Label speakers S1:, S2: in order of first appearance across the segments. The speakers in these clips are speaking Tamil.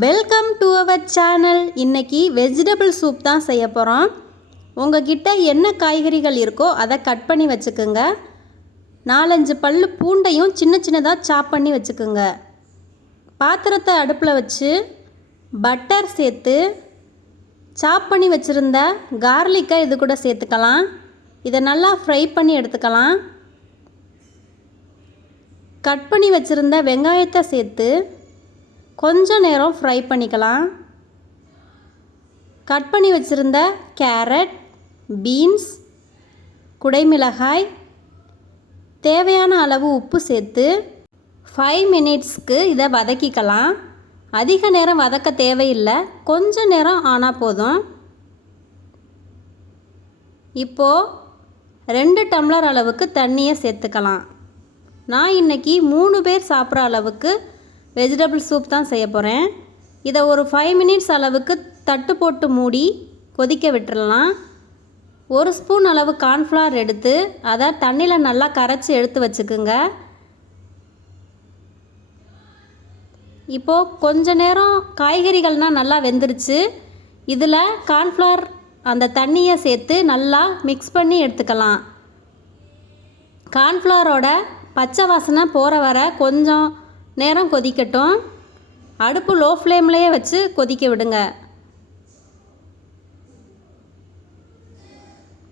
S1: வெல்கம் டு அவர் சேனல் இன்னைக்கு வெஜிடபிள் சூப் தான் செய்ய போகிறோம் உங்ககிட்ட என்ன காய்கறிகள் இருக்கோ அதை கட் பண்ணி வச்சுக்கோங்க. நாலஞ்சு பல் பூண்டையும் சின்ன சின்னதாக சாப் பண்ணி வச்சுக்கோங்க. பாத்திரத்தை அடுப்பில் வச்சு பட்டர் சேர்த்து சாப் பண்ணி வச்சுருந்த கார்லிக்கை இது கூட சேர்த்துக்கலாம். இதை நல்லா ஃப்ரை பண்ணி எடுத்துக்கலாம். கட் பண்ணி வச்சுருந்த வெங்காயத்தை சேர்த்து கொஞ்ச நேரம் ஃப்ரை பண்ணிக்கலாம். கட் பண்ணி வச்சுருந்த கேரட் பீன்ஸ் குடைமிளகாய் தேவையான அளவு உப்பு சேர்த்து ஃபைவ் மினிட்ஸ்க்கு இதை வதக்கிக்கலாம். அதிக நேரம் வதக்க தேவையில்லை. கொஞ்ச நேரம் ஆனால் போதும். இப்போது ரெண்டு டம்ளர் அளவுக்கு தண்ணியை சேர்த்துக்கலாம். நான் இன்றைக்கி மூணு பேர் சாப்பிட்ற அளவுக்கு வெஜிடபிள் சூப் தான் செய்ய போகிறேன் இதை ஒரு ஃபைவ் மினிட்ஸ் அளவுக்கு தட்டு போட்டு மூடி கொதிக்க விட்டுறலாம். ஒரு ஸ்பூன் அளவு கார்ன்ஃப்ளவர் எடுத்து அதை தண்ணியில் நல்லா கரைச்சி எடுத்து வச்சுக்குங்க. இப்போது கொஞ்ச நேரம் காய்கறிகள்னால் நல்லா வெந்துருச்சு. இதில் கார்ன்ஃப்ளவர் அந்த தண்ணியை சேர்த்து நல்லா மிக்ஸ் பண்ணி எடுத்துக்கலாம். கார்ன்ஃப்ளவரோட பச்சை வாசனை போகிற வர கொஞ்சம் நேரம் கொதிக்கட்டும். அடுப்பு லோ ஃப்ளேம்லேயே வச்சு கொதிக்க விடுங்க.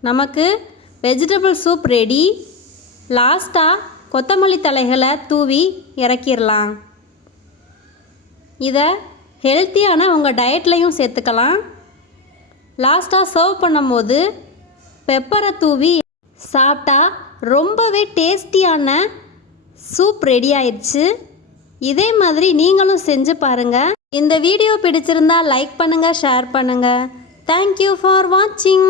S1: நமக்கு வெஜிடபிள் சூப் ரெடி லாஸ்ட்டாக கொத்தமல்லி தலைகளை தூவி இறக்கிடலாம். இதை ஹெல்த்தியான உங்கள் டயட்லையும் சேர்த்துக்கலாம். லாஸ்ட்டாக சர்வ் பண்ணும்போது பெப்பரை தூவி சாப்பிட்டா ரொம்பவே டேஸ்டியான சூப் ரெடி ஆயிடுச்சு. இதே மாதிரி நீங்களும் செஞ்சு பாருங்கள் இந்த வீடியோ பிடிச்சிருந்தா லைக் பண்ணுங்கள் ஷேர் பண்ணுங்கள் தேங்க்யூ ஃபார் வாட்சிங்